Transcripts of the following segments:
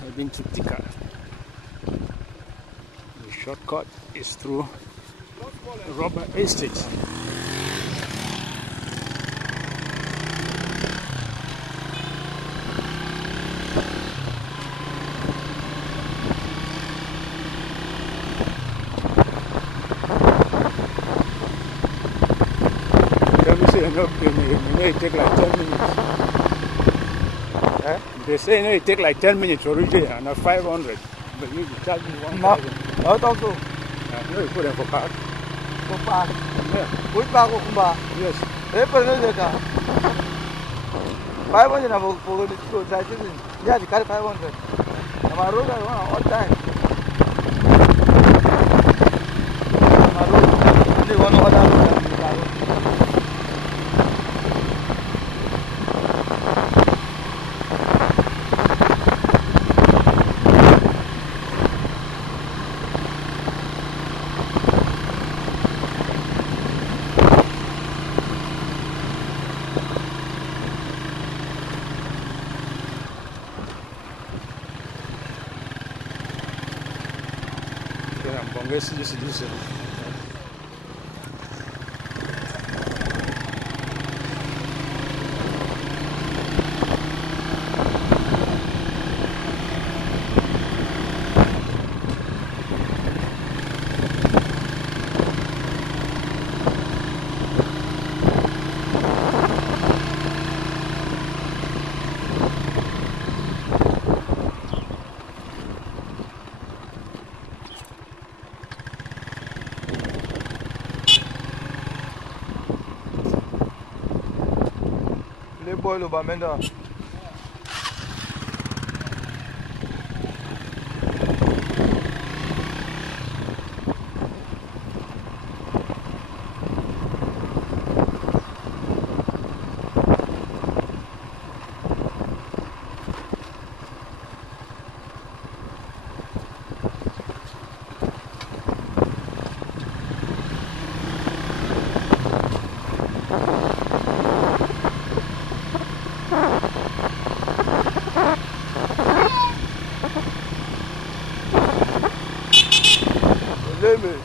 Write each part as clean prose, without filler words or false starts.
heading to Dieka. The shortcut is through Rubber Estate. It may take like 10 minutes. Eh? They say it take like 10 minutes already and 500. But you charge me 1,000. I thought so. No, you put them for park. For park? Yeah. Which park? Yes. Epie no Dieka. 500 na for the school. I think yeah, you carry 500. My road I want all time. My road only one other road. Mbonge used to do so. Boy, lo bamenda. Lemon.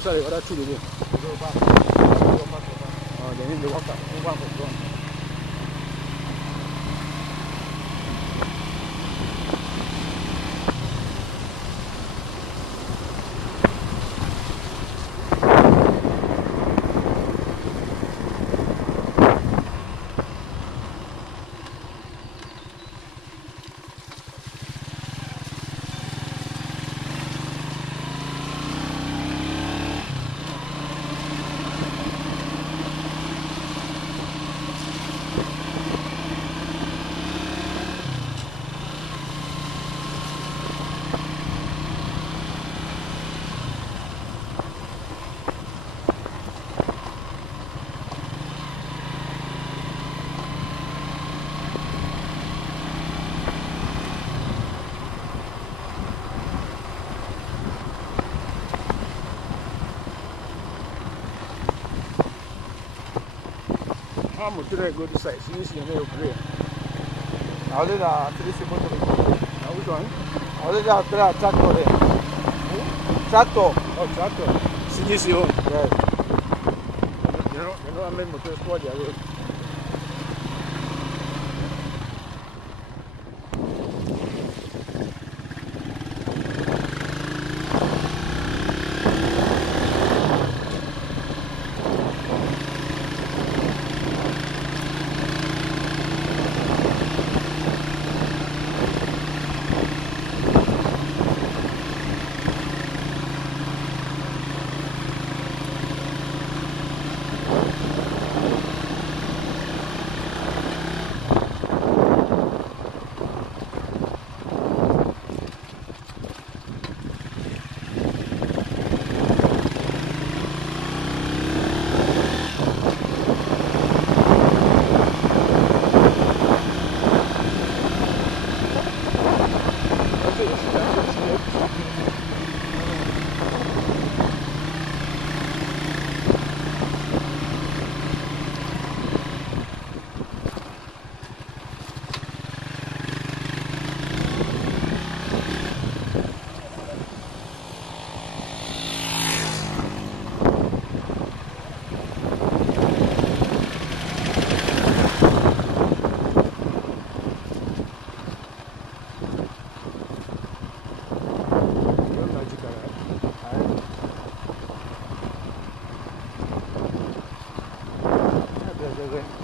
Sorry, what are you doing? They need to walk up. How much do I go to site? You see, you're clear. I only got 3 seconds. Which one? I only got 3 tractor. Tractor. Oh, tractor. CGC home. Yes. You know, I mean, motor squad, yeah, road.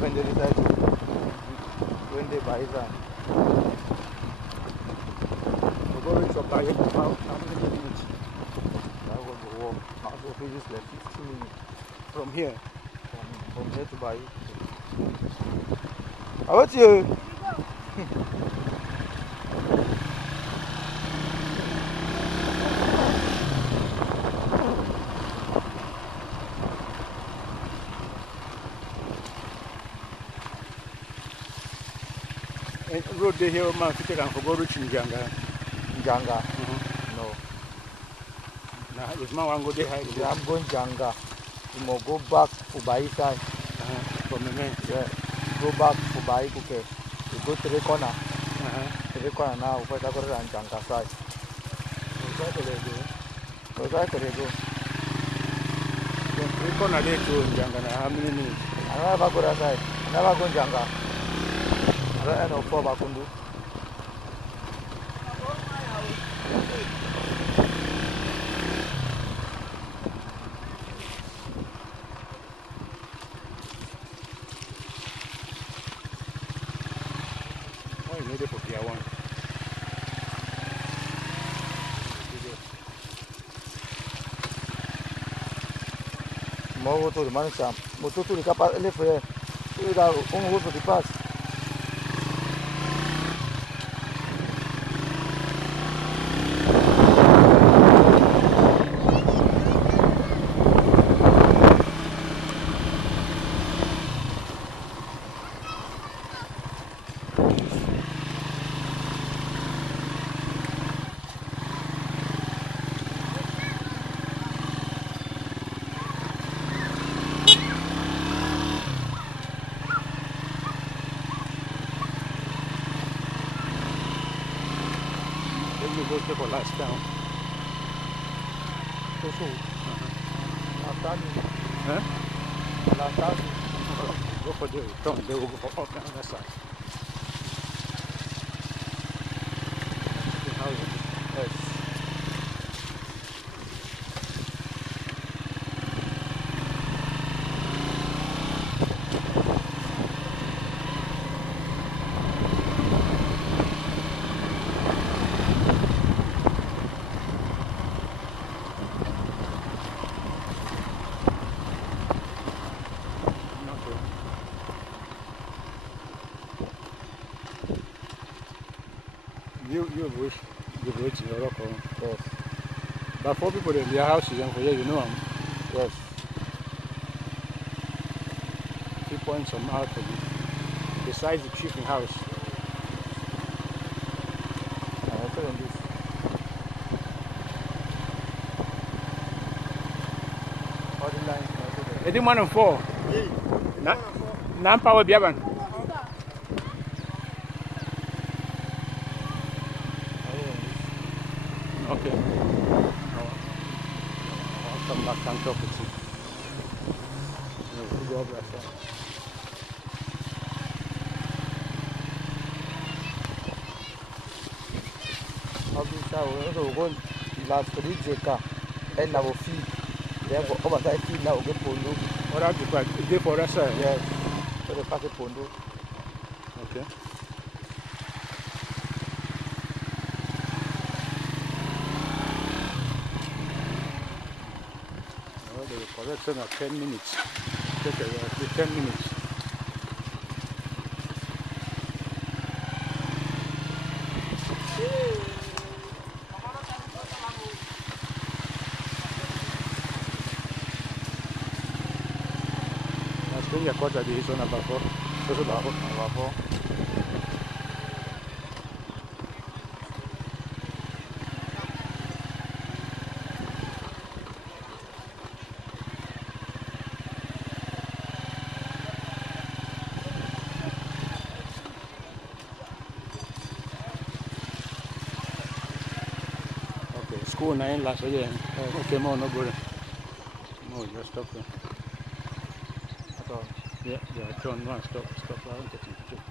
When they decide to, when they buy that. We're going to buy it about how many minutes? I will go walk. Now so finish like 15 minutes From here. from here to buy it. How about you? Road day here, man, if you can go to Njanga. Janga? No. Now, if my one go there, I'm going Janga. You must go back to Baika. From the main. Yeah. Go back to Baika. You go to the corner. The corner now, first I go to Janga side. So that's where they go. From the corner there to Njanga, how many minutes? I never go that side. I never go Janga. I don't know for Bakundu. Oh, you need it for Pier 1. More to the mansion. More to the capacity left here. We got almost to the pass. Go take a last down. Last time. Go for the turn, they will go for up down that side. Yes. You wish you go to your rock. Yes. But for people in their houses and for you, you know them. Yes. 3 points some out of it. Besides the chiefing house. I'm telling this. All the lines. Any one of 4. Nampa will be one. Okay. come back and talk with you. We'll go over that. Obviously, we'll go last for the Dieka and our feet. Therefore, over that feet now get Pondo. What have you got? Is it for us? Yes, for the packet Pondo. Okay. Oh, the correction of 10 minutes. Take 10 minutes. Quindi a cosa di sono Bafaw? Cosa Bafaw? Okay, school na in last year. Okay, more no good. More just stop there. Yeah, turn one, stop, I don't get you.